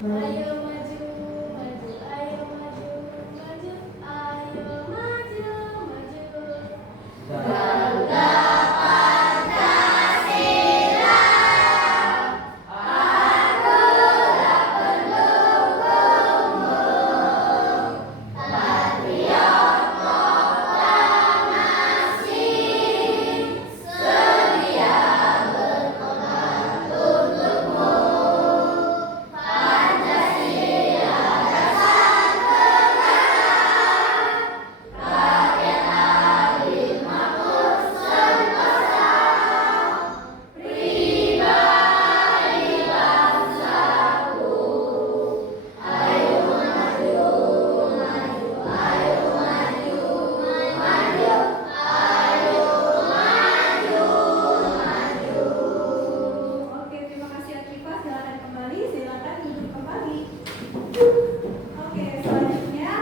Ayo maju, maju, ayo maju, maju, ayo maju, maju. Garuda Pancasila, aku tak pendukungmu, patriot proklamasi, sedia berkorban untukmu. Pancasila dasar negara, rakyat adil makmur sentosa, pribadi bangsaku. Ayo maju, maju, ayo maju, maju, ayo maju, maju. Oke, terima kasih Akifah. Silakan kembali, silakan duduk kembali. Oke, selanjutnya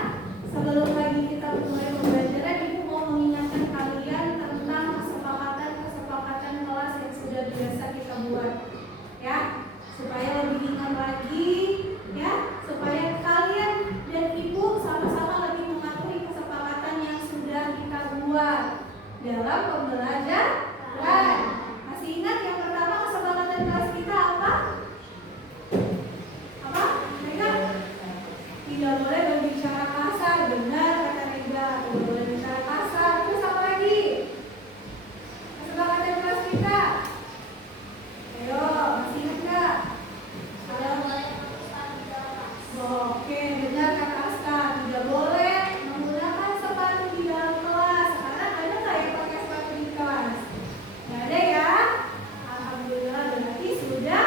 sebelum lagi kita mulai pembelajaran, Ibu mau mengingatkan kalian tentang kesepakatan kelas yang sudah biasa kita buat, ya, supaya lebih ringan lagi, ya, supaya kalian dan Ibu sama-sama lebih mematuhi kesepakatan yang sudah kita buat dalam pembelajaran. Masih ingat yang pertama kesepakatan kelas kita apa? Apa? Rega? Tidak boleh berbicara kasar. Benar kata Rega. Tidak boleh berbicara kasar. Terus apa lagi? Kesepakatan kelas kita. Ayo, masih ingat nggak? Ada? Oke, benar kata Aska. Tidak boleh menggunakan sepatu di dalam kelas. Sekarang ada nggak yang pakai sepatu di kelas? Nggak ada ya? Alhamdulillah, berarti sudah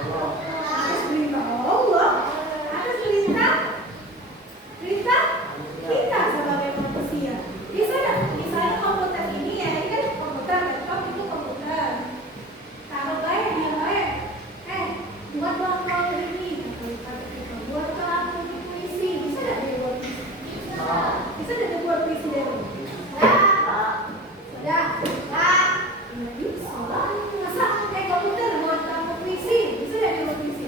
Atas perintah Allah, atas perintah kita sebagai manusia. Misalnya komputer ini ya, ini kan komputer, laptop itu komputer. Taruh baik, dia baik. Buat kalau ini, buat aku di puisi, bisa nggak dia buat puisi? Bisa nggak dia buat puisi deh? Sudah. Nggak bisa. Masa komputer buat kamu puisi, bisa nggak dia buat puisi?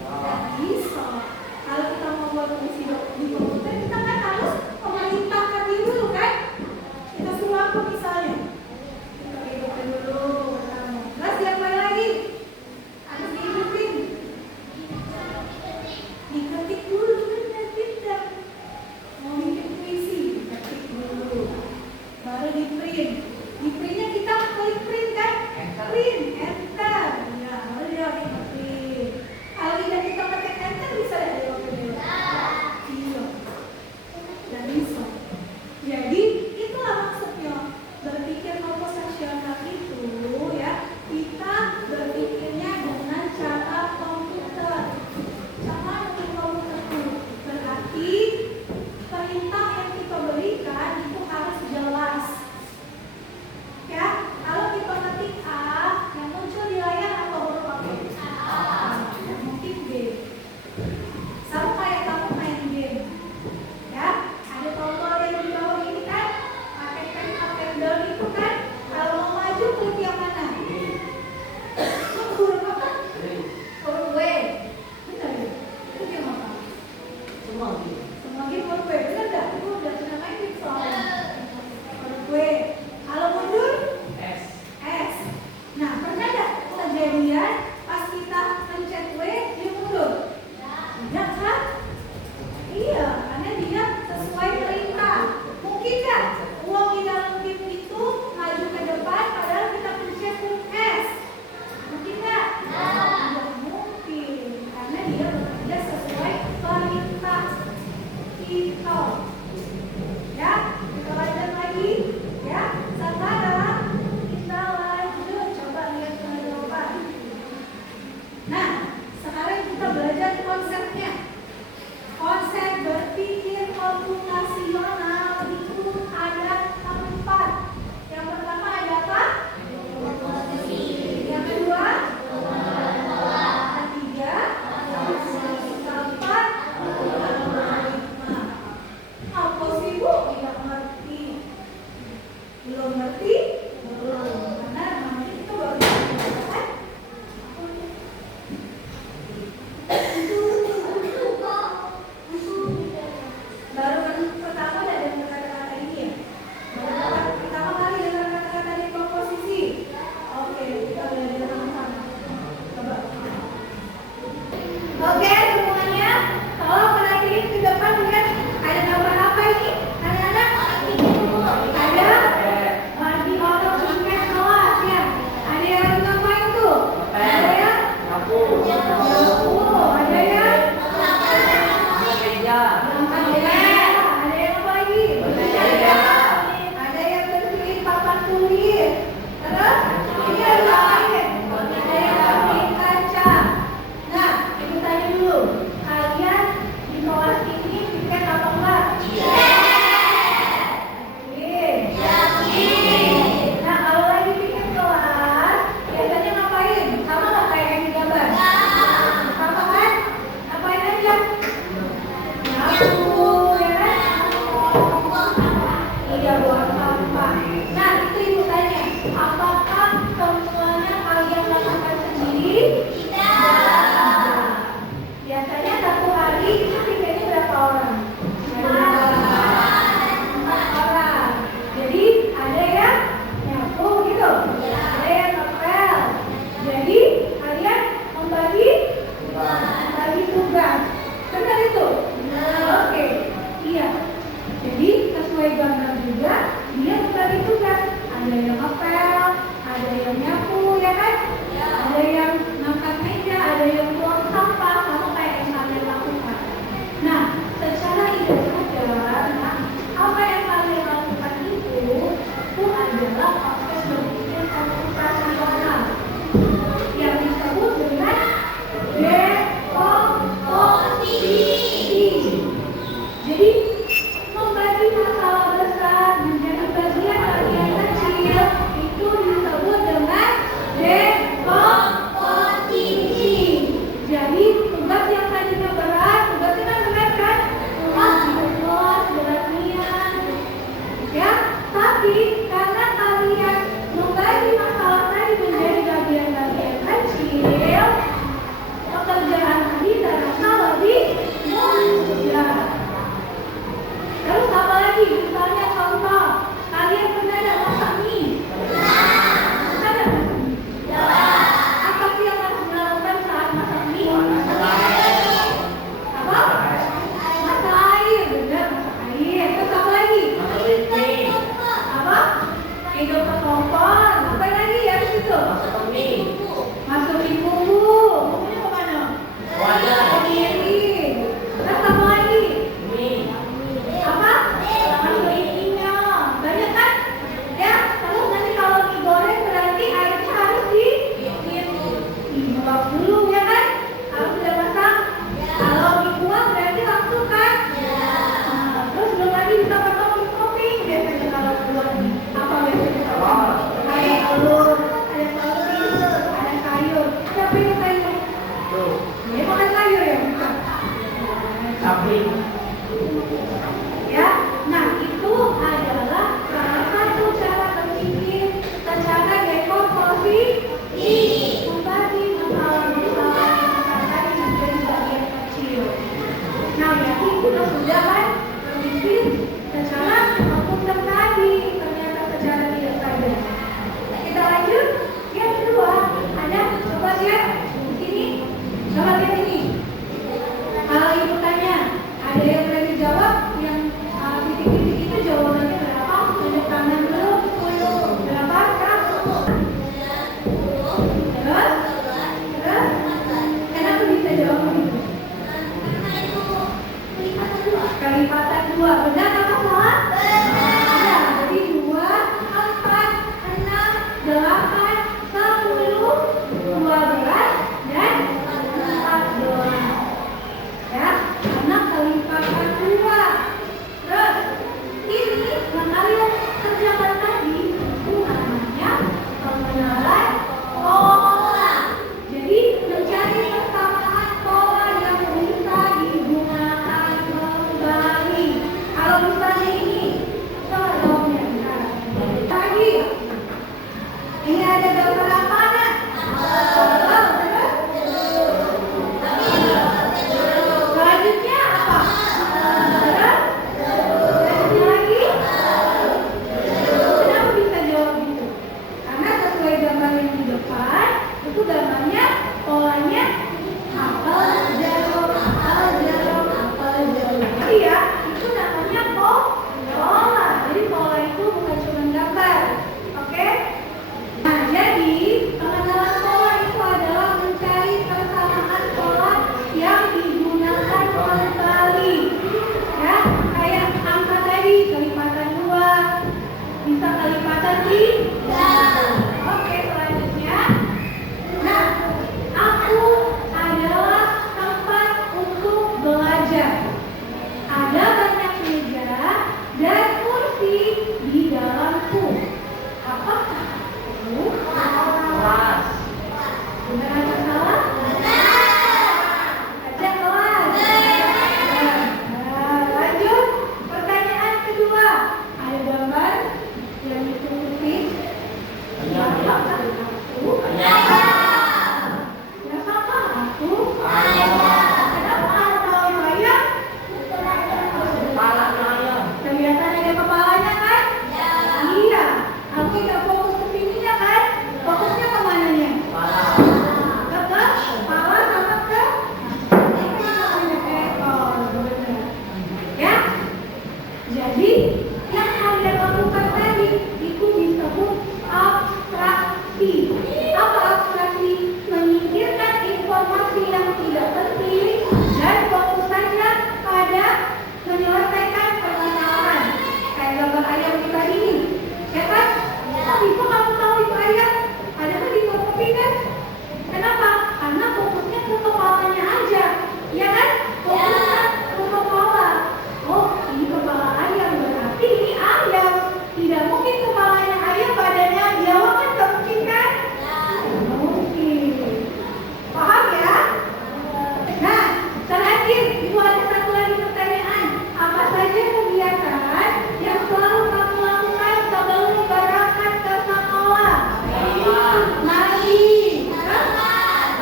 Nggak bisa. Kalau kita mau buat puisi di komputer, kita kan harus memerintahkan dulu kan? Kita suruh apa misalnya? Kita hidupin dulu pertama. Terus diapain lagi? Harus dihidupin. Diketik dulu kan pintar. Mau bikin puisi, diketik dulu. Baru di print. Di printnya kita klik print kan? Print, enter. Ya, baru dia pakai print. Kalau tidak kita pakai enter bisa ya dia pakai print. Iya. Dan bisa. Jadi itulah maksudnya berpikir komposasional itu ya, kita berpikirnya dengan cara komputer. Sama dengan komputer itu berarti perintah yang kita berikan itu harus jelas. Ya, kalau kita ketik A, yang muncul di layar apa huruf apa? A. Mungkin B. Sama kayak kamu main game. Ya, ada tombol yang di bawah ini kan, pakai pen down itu kan. Kalau mau maju klik yang mana? Huruf apa? Huruf W. Benar ya? Itu game apa? Semua game huruf W. Benar nggak? Itu udah pernah main game soalnya. Huruf W. Kalau mundur? S. Nah, pernah nggak kejadian pas kita pencet W dia mundur? Tidak kan? Iya, karena dia sesuai perintah. Mungkin nggak uang di dalam game itu maju ke depan padahal kita pencet S? Mungkin nggak? Tidak mungkin, karena dia bekerja sesuai perintah kita. Ya, kita lanjut lagi. Ya, sekarang kita lanjut. Coba lihat ke depan. Nah, sekarang kita belajar konsepnya. Konsep berpikir komputasional itu ada 4. Yang pertama ada apa? Yang kedua? Ketiga? Keempat? Algoritma. Apa sih Bu? Tidak ngerti. Belum ngerti? Belum. Karena namanya kita baru belajar. Baru kan pertama ada dengan kata-kata ini ya. Baru pertama kali dengan kata-kata di komposisi. Oke, kita belajar sama-sama. Coba. Oke, semuanya. Tolong perhatiin ke depan lihat ada gambar apa ini? Anak-anak? Ada? Di orang punya kelas ya. Ada yang ngapain tuh? Ada yang? Lampu. Ada yang? Ada yang apa lagi? Ada yang bersihin papan tulis. Terus? Ini ada lain. Ada yang bersihin kaca. Nah, kita tanya dulu. kita sudah kan berpikir secara komputer tadi, ternyata secara tidak sadar. Kita lanjut. Yang kedua, ada coba lihat ini, coba lihat ini. Kalau ibu tanya, ada yang berani jawab yang titik-titik itu jawabannya berapa? Tunjuk tangan dulu. Berapa? Terus? Kenapa bisa jawab begitu? Kelipatan 2. Benar apa salah? Benar. Jadi 2, 4, 6, 8, 10, 12, dan 14. Ya, karena kelipatan 2. Terus, ini yang kalian kerjakan tadi itu namanya pengenalan pola. Jadi, mencari persamaan pola yang bisa digunakan kembali. Kalau misalnya ini, coba dong ya. Tadi, ini ada gambar apa? Selanjutnya apa? Lanjut lagi. Kenapa bisa jawab gitu? Karena sesuai gambar yang di depan, itu gambarnya polanya apel jarum, apel jarum, apel jarum. Jadi ya, itu namanya pola. Jadi pola itu bukan cuma gambar. Oke? Nah, jadi pengenalan pola itu adalah mencari persamaan pola yang digunakan kembali. Ya, kayak angka tadi, kelipatan 2, bisa kelipatan 3. Oke, selanjutnya. Nah, aku adalah tempat untuk belajar. Ada banyak meja dan kursi di dalamku. Apakah itu? Kelas. Benar atau salah? Ada kelas. Nah, lanjut. Pertanyaan kedua. Ada gambar yang ditutupi. Apakah aku? Siapakah aku? Kenapa kalau ayam? Kelihatan ada kepalanya kan? Iya. Aku tidak fokus ke sininya kan? Fokusnya ke mananya? Ke kepala sama ke ekor. Benar. Ya? Jadi yang kalian lakukan tadi itu disebut abstraksi. Apa abstraksi? Menyingkirkan informasi yang tidak penting dan fokus saja pada menyelesaikan permasalahan. Kayak gambar ayam itu tadi nih, ya kan? Kok bisa kamu tahu itu ayam? Padahal di fotokopi kan? Kenapa? Karena fokusnya ke kepalanya aja, ya kan? Fokusnya ke kepala. Oh, ini kepala ayam, berarti ini ayam. Tidak mungkin kepalanya ayam, badannya biawak kan? Gak mungkin kan? Mungkin. Paham ya? Nah, terakhir, ibu ada satu lagi pertanyaan. Apa saja kegiatan yang selalu kamu lakukan sebelum berangkat ke sekolah? Mandi, sholat,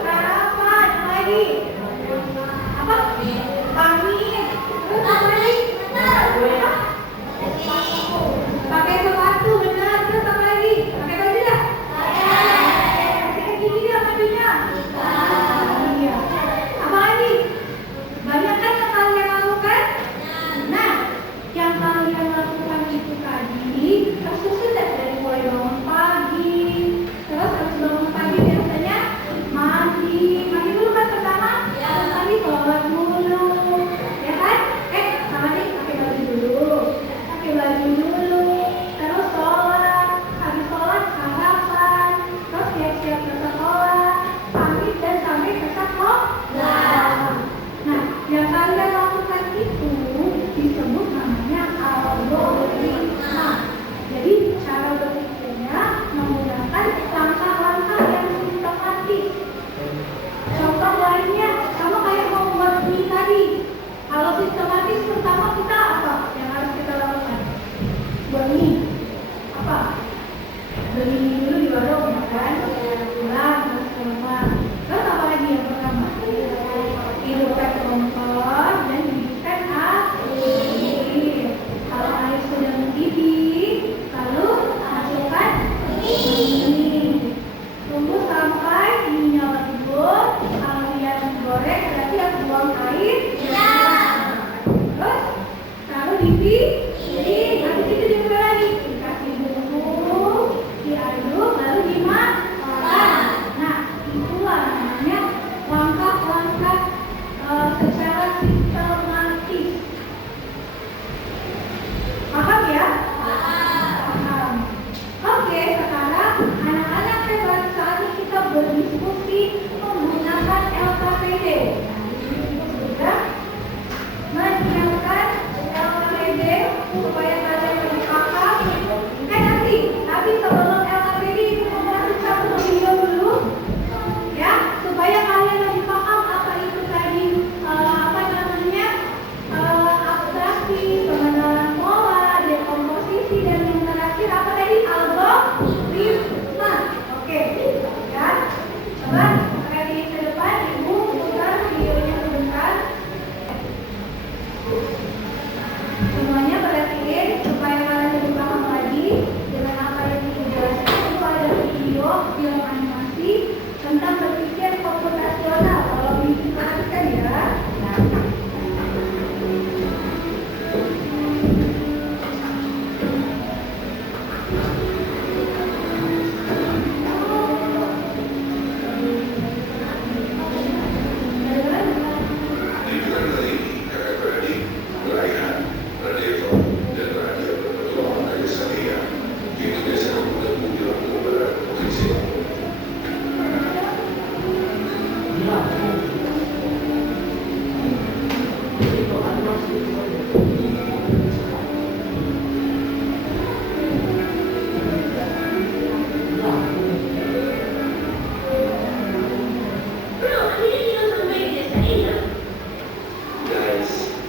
sarapan, lagi apa? Pamit, terus apa lagi? Pakai sepatu, benar. Terus apa lagi? Pakai baju nggak? Pakai gini nggak bajunya? Iya. Apa lagi? Banyak kan yang kalian lakukan? Nah, yang kalian lakukan itu tadi tersusun dari mulai bangun pagi. Terus habis bangun pagi biasanya mandi dulu kan pertama. Tadi sholat dulu, ya kan? Sama nih pakai baju dulu. Terus sholat, habis sholat sarapan, terus siap-siap ke sekolah, pamit dan sampai ke sekolah. Nah, yang kalian lakukan itu disebut namanya algoritma. Jadi cara berpikirnya menggunakan langkah-langkah yang sistematis. Contoh lainnya, sama kayak membuat mie tadi. Kalau sistematis pertama kita apa yang harus kita lakukan? Buat mie apa? Beli dulu di warung, ya kan? Pulang, terus ke rumah. Terus apa lagi yang pertama? Hidupkan Guys,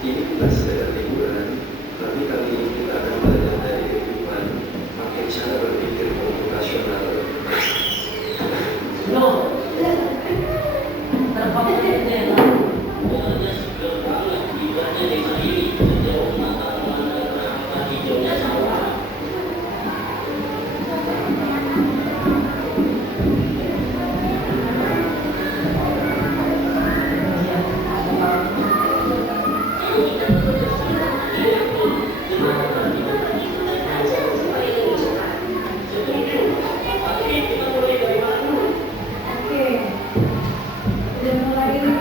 ini kita sedang liburan, tapi kali ini kita akan belajar dari kehidupan pakai cara berpikir komputasional. Oke, udah mulai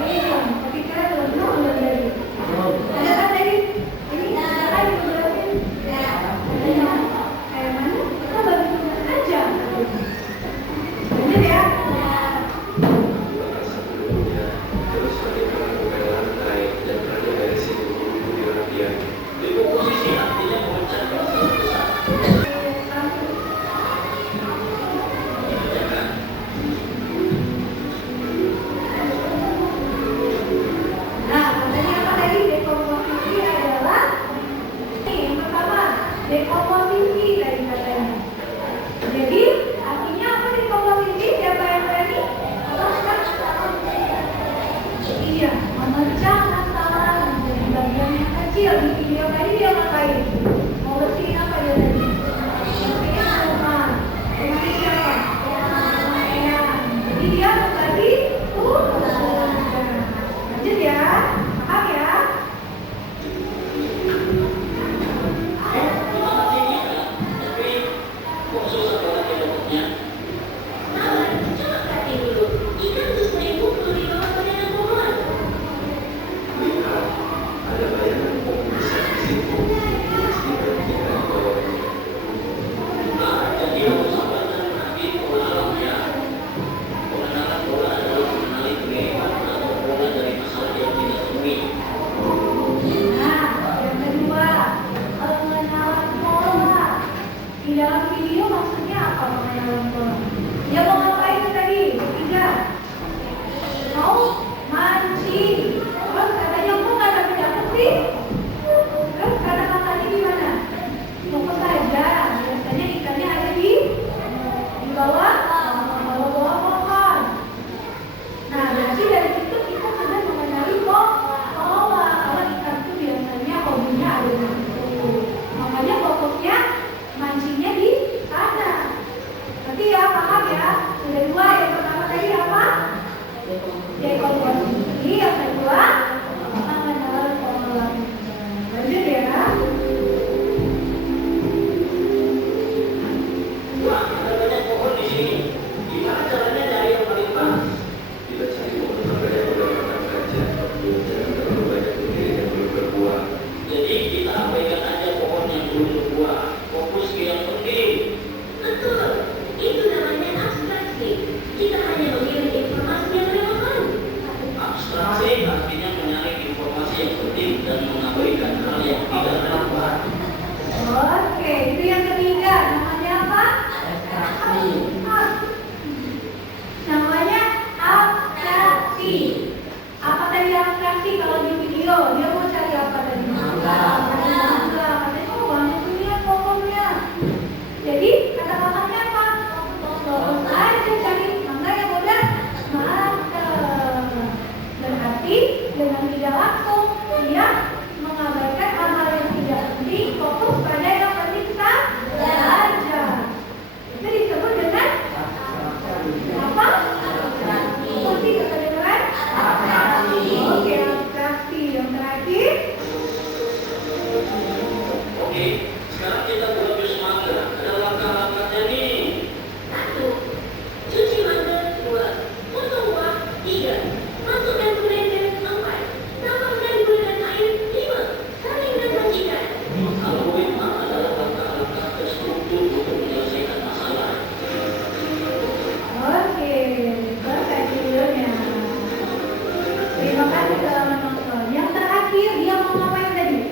Terima kasih telah menonton. Yang terakhir dia mau ngapain tadi?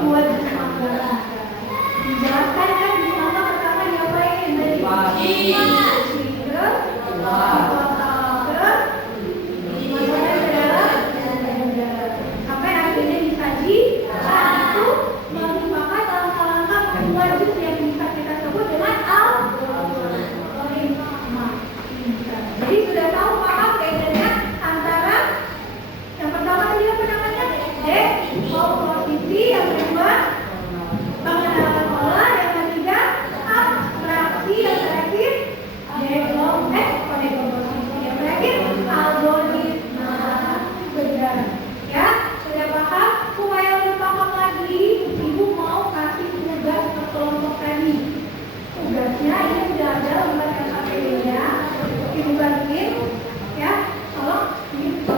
Buat mangga. Dijelaskan kan di mangga pertama diapain tadi? Sampai akhirnya disaji. Saat itu memakai langkah-langkah membuat jus yang bisa kita sebut dengan algoritma. Jadi sudah tahu paham bedanya antara yang pertama tadi apa namanya? Dekomposisi, yang kedua pengenalan pola, yang ketiga abstraksi, yang terakhir dekomposisi, yang terakhir algoritma. Sudah ya, sudah paham? Supaya lebih paham lagi, ibu mau kasih tugas ke kelompok tadi. Tugasnya ini sudah ada lembar LKPD-nya, ibu balikin ya, tolong ini.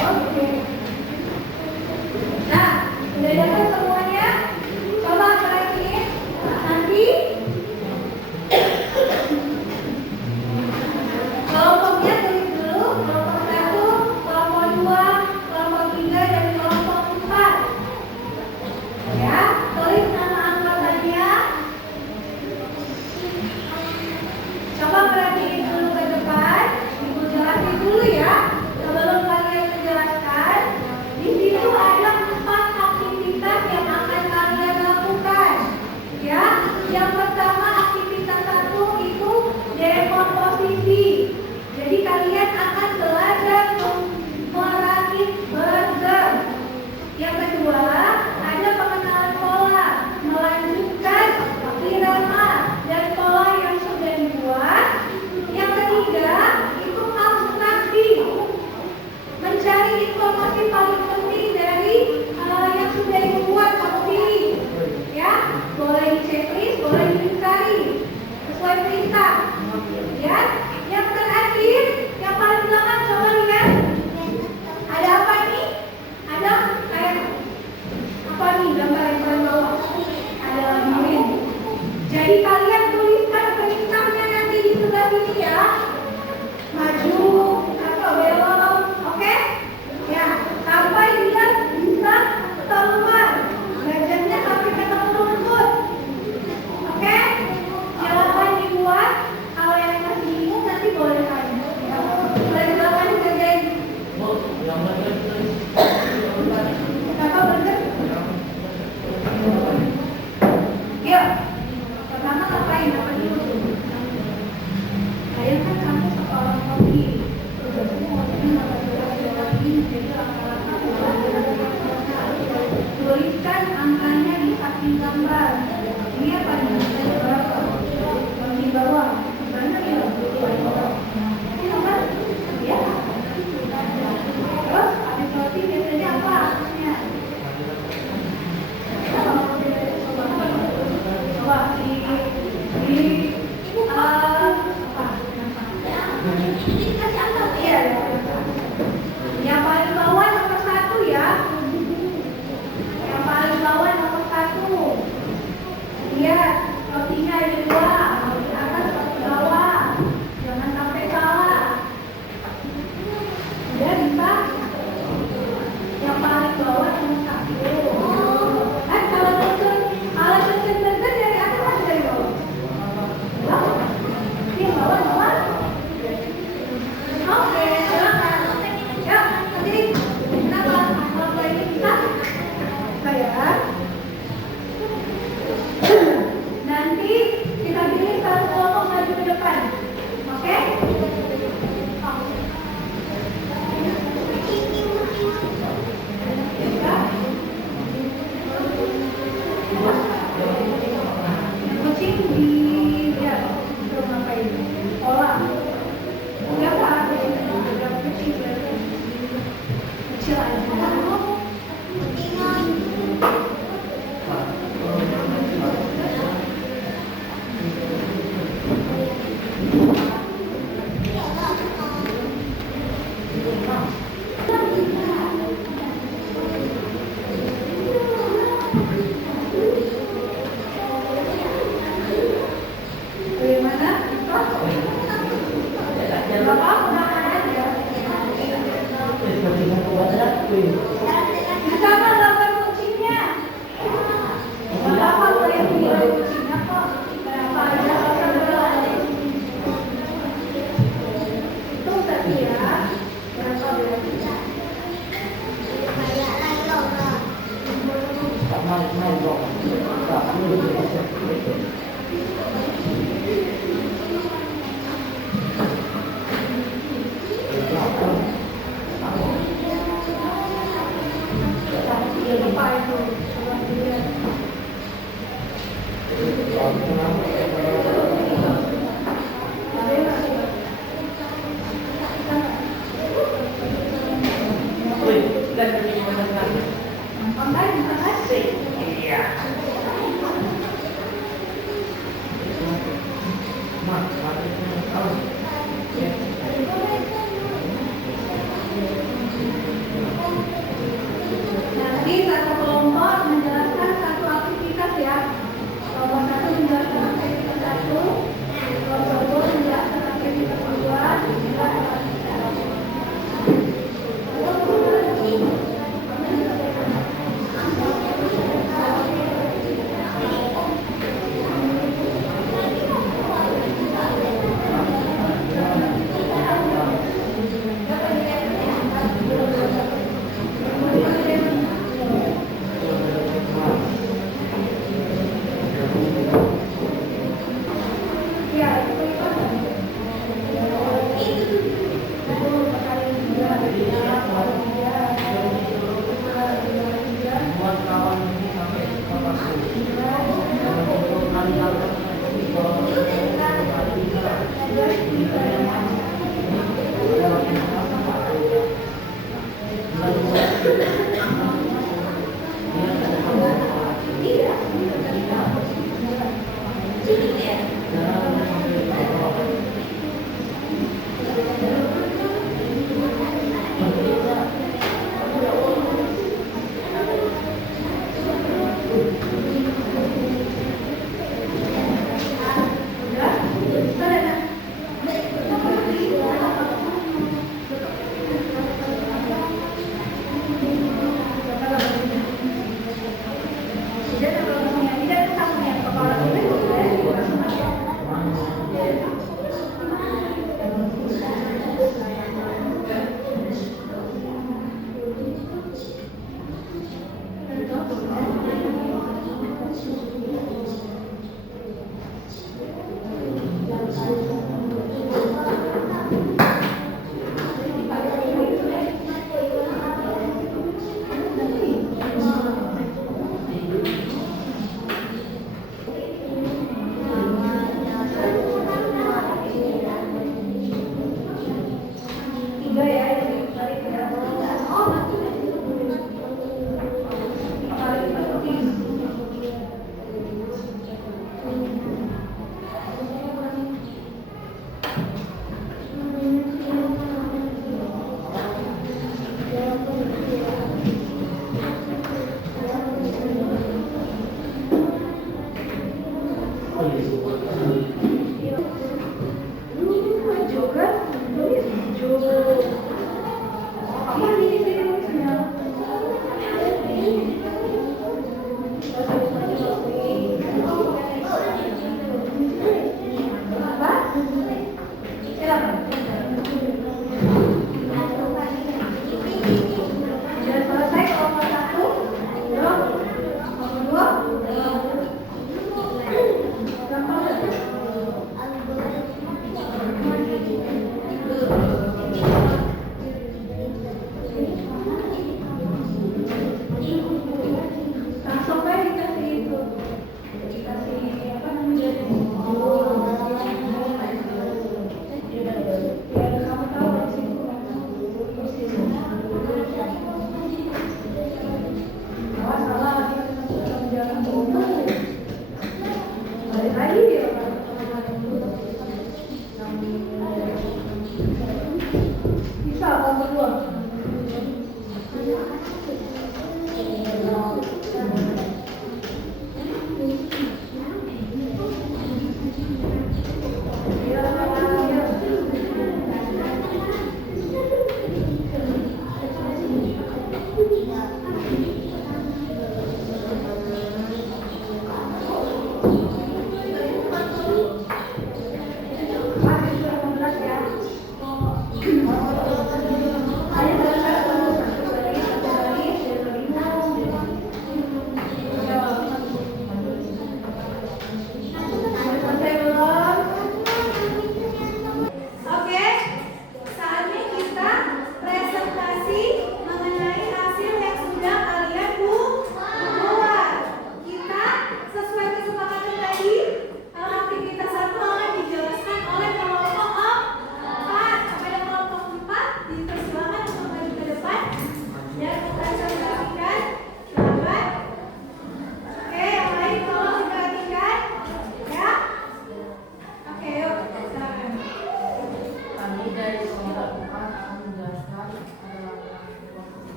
Oke. Nah, sudah dapat semuanya? Coba perhatiin. Nanti kelompoknya tulis dulu. Kelompok 1, kelompok 2, kelompok 3, dan kelompok 4. Ya, tulis nama anggotanya. Coba perhatiin dulu ke depan. Ibu jelasin dulu ya. Sebelum kalian menjelaskan, di situ ada 4 aktivitas yang akan kalian lakukan. Ya, yang pertama aktivitas 1 itu dekomposisi. Jadi kalian akan belajar merakit burger. Yang kedua, ada pengenalan pola, melanjutkan irama dan pola yang sudah dibuat. Yang ketiga, itu abstraksi, mencari informasi paling penting dari yang sudah dibuat kamu pilih. Ya, boleh di checklist, boleh dicari sesuai perintah. Ya, yang terakhir, yang paling belakang coba lihat. Ada apa nih? Ada kayak apa nih gambar yang paling bawah? Ada labirin. Jadi kalian tuliskan perintahnya nanti di sebelah sini ya. Maju atau belok, oke? Ya, sampai dia bisa keluar. Belajarnya sampai ketemu rumput. Oke? Jawaban dibuat. Kalau yang masih bingung nanti boleh tanya. Boleh jawaban dikerjain. Kenapa bener? Yuk. Pertama ngapain? Apa dulu? Saya kan kamu sekolah kopi. Tuliskan angkanya di samping gambar. Ini apa nih? Di bawah. Mana ya? Ini apa? Ya. Terus habis roti biasanya apa? Coba yang paling bawah nomor 1 ya. Yang paling bawah nomor 1. Lihat, Nanti satu kelompok menjelaskan satu aktivitas ya. Kelompok satu menjelaskan aktivitas satu, kelompok dua menjelaskan aktivitas kedua,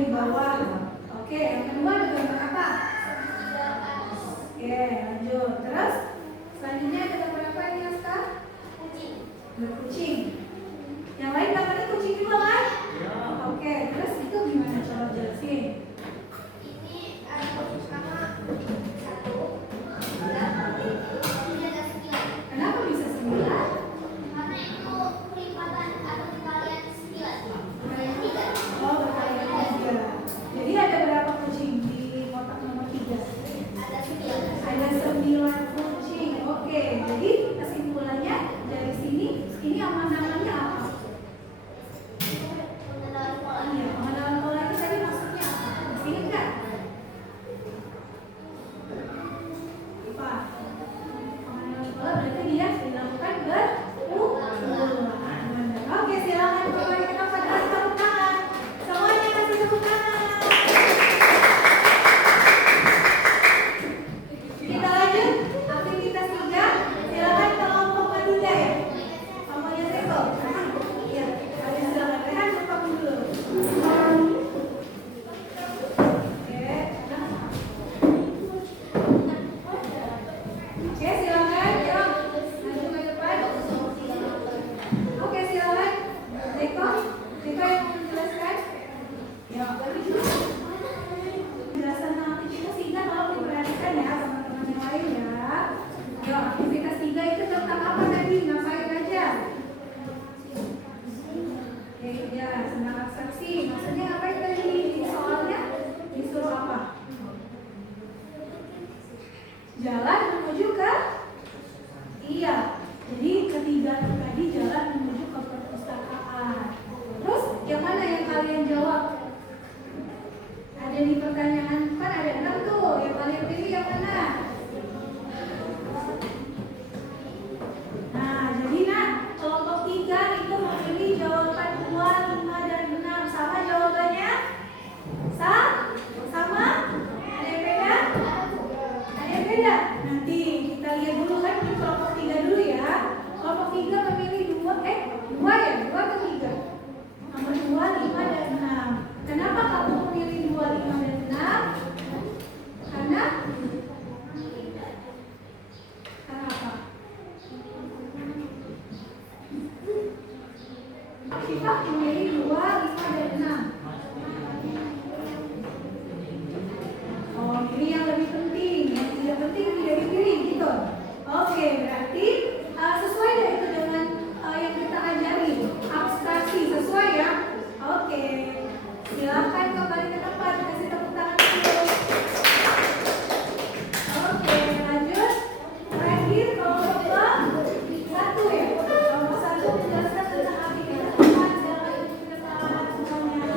di bawah. Oke, yang kedua ada gambar apa? Oke, lanjut. Terus selanjutnya ada gambar apa ini, Aska? Kucing. Gambar kucing. Yang lain gambarnya kucing juga kan? Oke, terus itu gimana cara jelasin? Ini ada pertama satu. Ini ada 9. Kenapa bisa 9? Karena itu kelipatan atau kekalian 9. Kalian 3. Oh, berkali-kali 3. Jadi ada berapa kucing di kotak nomor 3? Ada 9. Ada 9 kucing. Oke, jadi kesimpulannya dari sini ini namanya apa? Pengenalan pola. Iya, pengenalan pola itu tadi maksudnya apa? Masih ingat nggak? Apa? Pengenalan pola berarti dia dilakukan berulang. Oke, silakan kembali kita pada tepuk tangan. Semuanya kasih tepuk tangan. Kita lanjut aktivitas 3. Silakan kelompok ketiga ya. Kelompoknya Seko. Iya, kalian silakan rehat kelompok dulu. Oke, silakan. Yuk, maju ke depan. Oke, silakan. Seko yang mau menjelaskan. Ya, penjelasan tentang aktivitas 3 kalau diperhatikan ya teman-teman yang lain ya. Yo, aktivitas 3 itu tentang apa tadi? Ngapain aja? Oke, ya, senang abstraksi. Maksudnya ngapain tadi? Soalnya disuruh apa? Jalan menuju ke? Iya. Jadi ketiga tadi jalan menuju ke perpustakaan. Terus yang mana yang kalian jawab? Ada di pertanyaan, kan ada 6 tuh. Yang kalian pilih yang mana? Nah, jadi kelompok 3 itu memilih jawaban 2, 5, dan 6. Sama jawabannya? Sama? Ada yang beda? Ada yang beda? Nanti kita lihat dulu kan di kelompok 3 dulu ya. Kelompok 3 memilih 2 ya? 2 atau 3? Nomor 2, 5, dan 6. Kenapa kamu memilih 2, 5, dan 6? Karena apa? Kita memilih 2, 5, dan 6. Oh, pilih yang lebih penting. Yang tidak penting tidak dipilih gitu. Oke, berarti sesuai deh itu dengan yang kita ajari. Abstraksi sesuai ya. Oke. Silakan kembali ke tempat, kasih tepuk tangan dulu. Oke, lanjut. Terakhir kelompok 1 ya. Kelompok 1 menjelaskan tentang aktivitas 4. Silakan ke depan semuanya.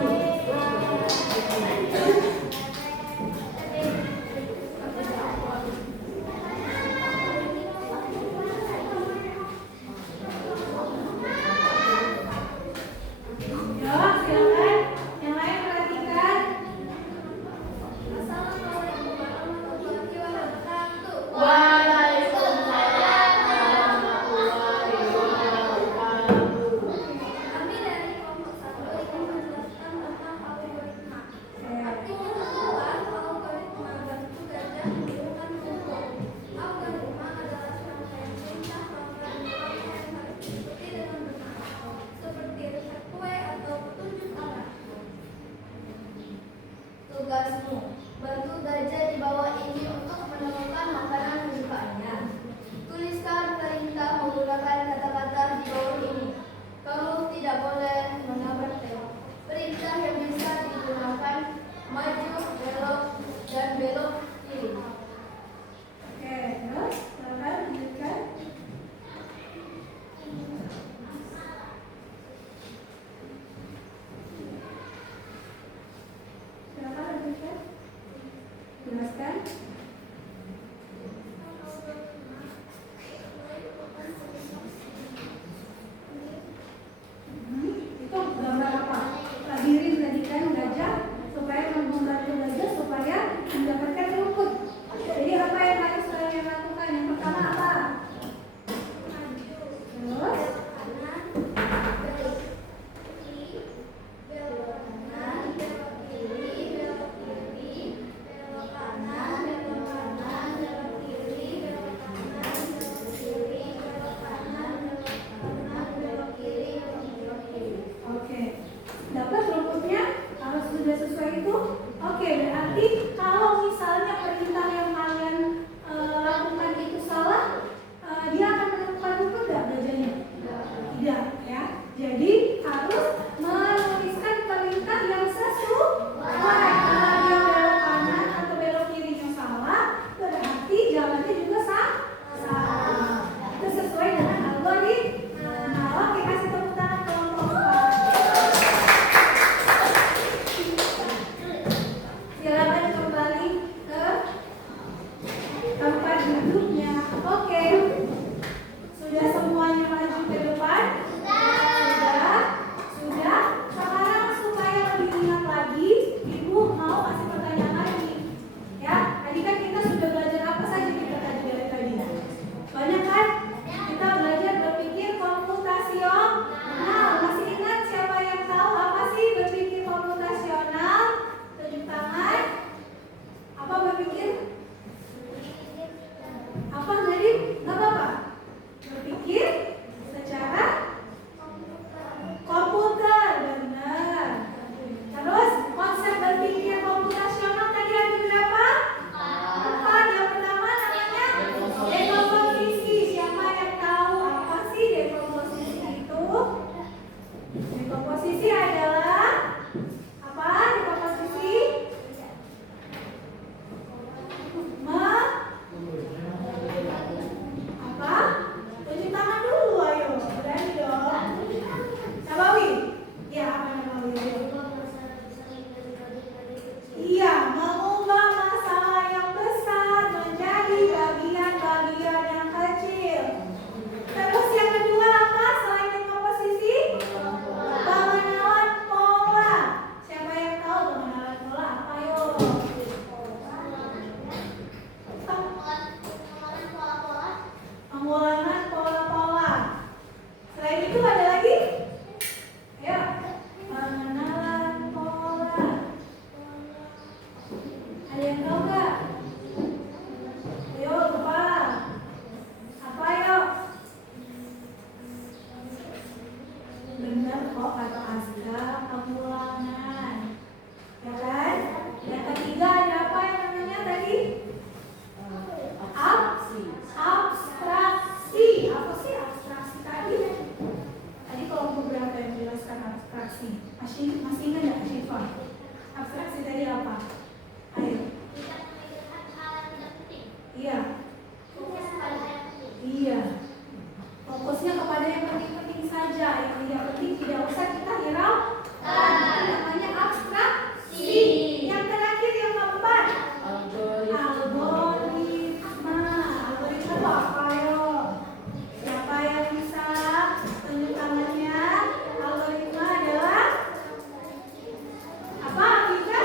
Tugasmu, bantu gajah di bawah ini untuk menemukan makanan kesukaannya. Tuliskan perintah menggunakan kata-kata di bawah ini. Kamu tidak boleh menabrak tembok. Perintah yang bisa digunakan maju, belok, dan belok kiri. Oke, terus silakan lanjutkan. Silakan lanjutkan. Jelaskan. Itu gambar apa? Labirin tadi kan gajah supaya menggambar Komposisi adalah apa? Di komposisi apa? Tunjuk tangan dulu, ayo. Berani dong. Nabawi. Ya, apa Nabawi? Iya, mengubah masalah yang besar menjadi bagian-bagian yang kecil. Terus yang kedua apa? Selain komposisi, pengenalan pola. Siapa yang tahu pengenalan pola apa? Yuk. Pengulangan pola-pola. Selain itu ada lagi? Ayo, pengenalan pola. Ada yang tahu nggak? Ayo, lupa. Apa yuk? Benar kok kata Aska, pengulangan. Ya kan? Yang ketiga ada apa yang namanya tadi? Abstraksi. Apa sih abstraksi tadi? Tadi kalau beberapa yang menjelaskan abstraksi, masih ingat nggak Syifa? Abstraksi tadi apa? Ayo. Iya. Iya. Fokusnya kepada yang penting-penting saja, yang tidak penting tidak usah kita hiraukan. Itu namanya abstraksi. Yang terakhir yang keempat, algoritma. Algoritma itu apa yo? Siapa yang bisa tunjuk tangannya? Algoritma adalah apa? Bisa?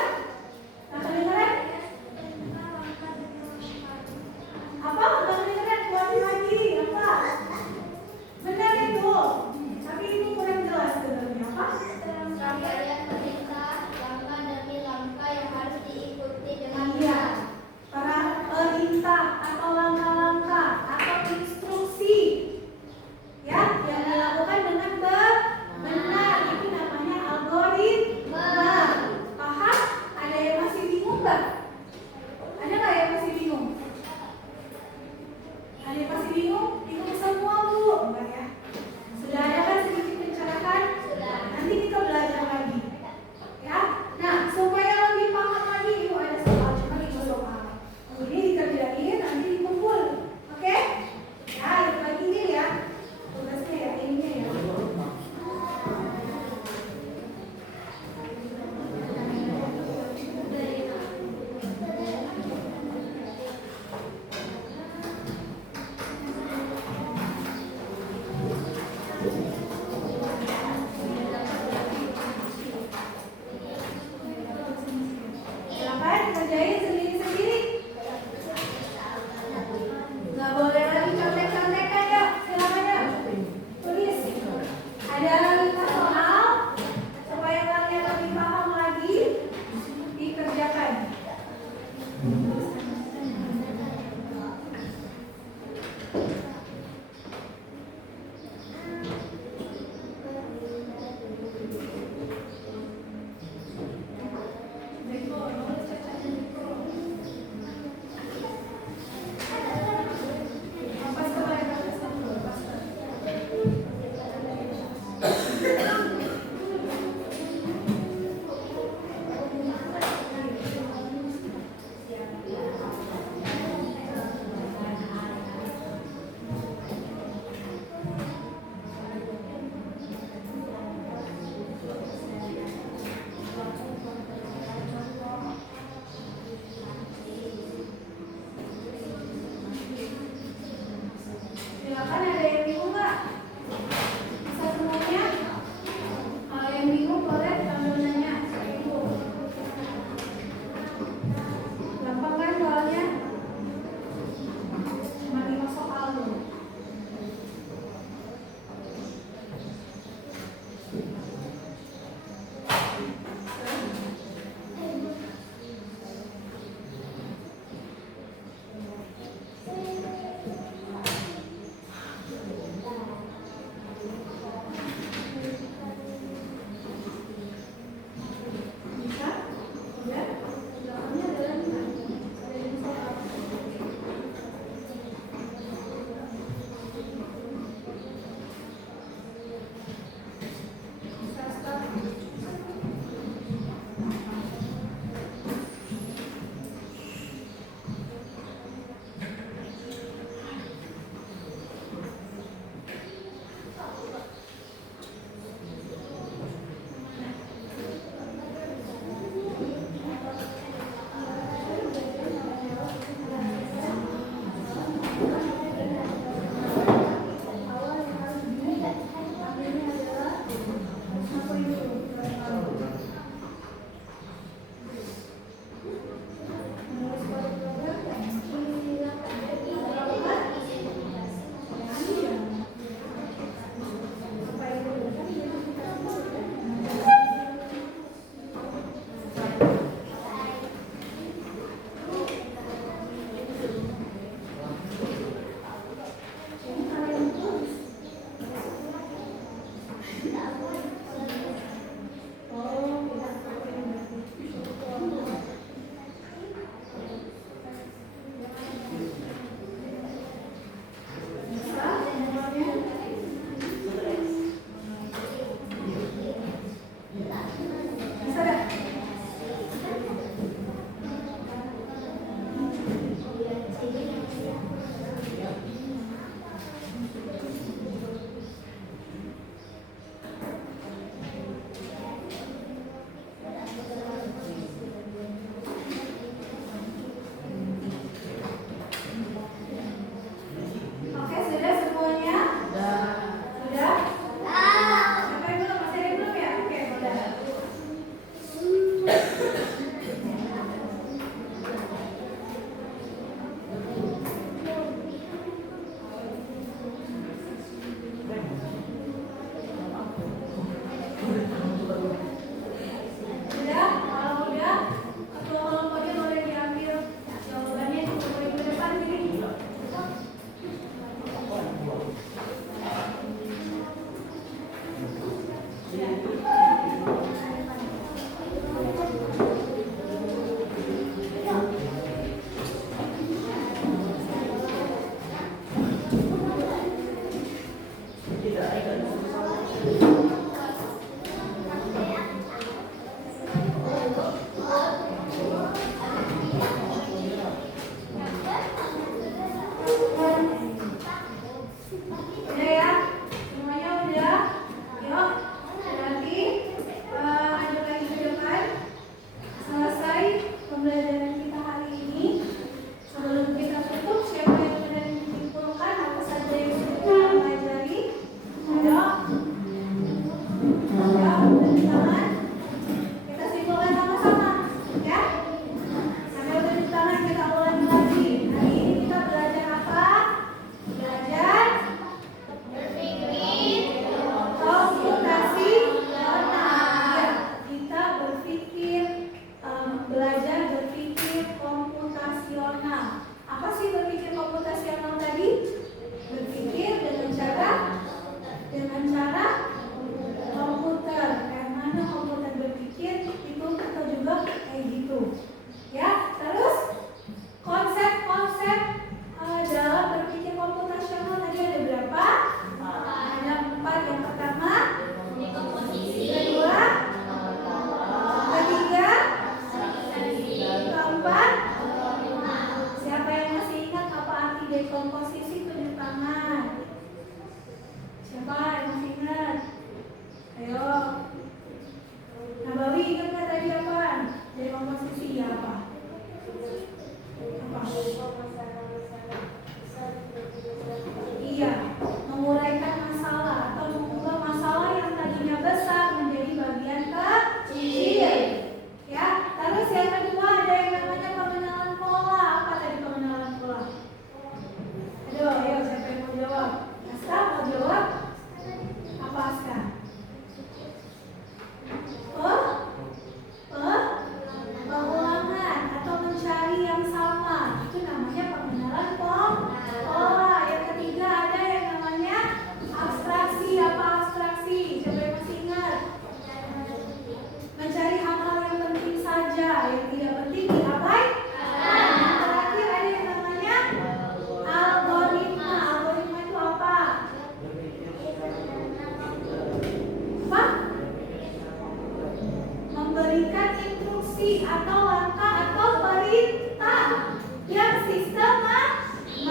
instruksi atau langkah atau perintah yang sistematis.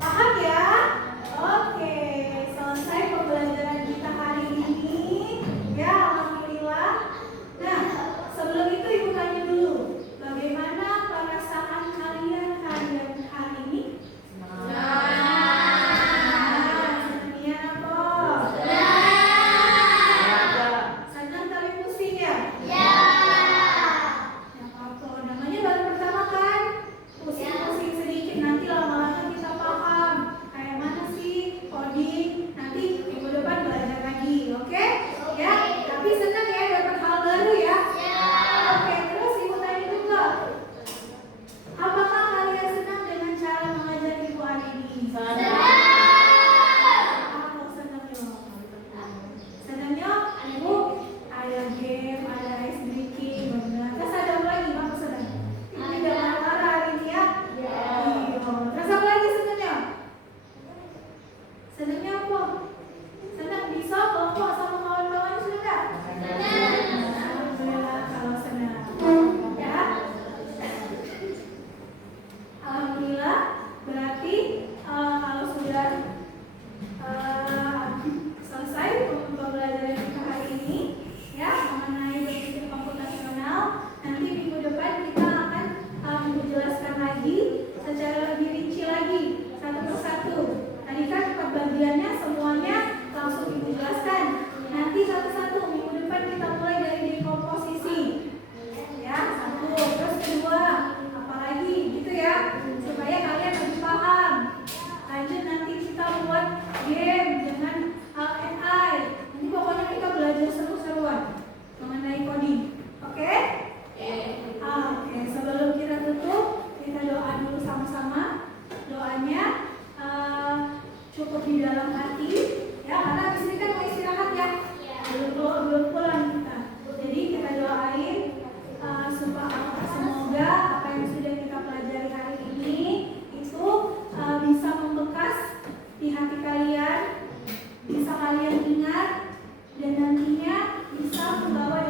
Paham ya? Oke, selesai pembelajaran kita hari ini. Ya, alhamdulillah. Nah, sebelum itu Ibu tanya dulu, bagaimana perasaan kalian hari ini? Senangnya apa? Senang tapi pusing ya? Ya apa? Namanya baru pertama kan? Pusing-pusing sedikit, nanti lama-lama kita paham kayak mana sih coding. Nanti minggu depan belajar lagi, oke? Ya, tapi senang ya dapat hal baru ya? Oke, terus Ibu tanya juga, apakah kalian senang dengan cara mengajar Ibu hari ini? Apa senangnya? Senangnya Ibu ada game, ada ice breaking, benar. Terus ada apa lagi? Apa senang? Ibu tidak marah-marah hari ini ya? Iya. Terus apa lagi senangnya? Senangnya apa? Senang bisa kelompok sama kawan-kawan sudah? Alhamdulillah kalau senang. Ya. Alhamdulillah berarti kalau sudah selesai pembelajaran kita hari ini ya mengenai berpikir komputasional, nanti minggu depan kita akan menjelaskan lagi secara lebih rinci lagi satu persatu. Tadi kan 4 bagiannya semuanya langsung Ibu jelaskan. Nanti satu-satu minggu depan kita mulai dari dekomposisi. Ya, satu, terus kedua, apalagi gitu ya, supaya kalian lebih paham. Lanjut nanti kita buat game dengan AI. Nanti pokoknya kita belajar seru-seruan mengenai coding. Oke? Oke, sebelum kita tutup, kita doa dulu sama-sama. Doanya cukup di dalam hati, ya, karena habis ini kan mau istirahat ya. Belum pulang kita. Jadi kita doain semoga apa yang sudah kita pelajari hari ini itu bisa membekas di hati kalian, bisa kalian ingat, dan nantinya bisa membawa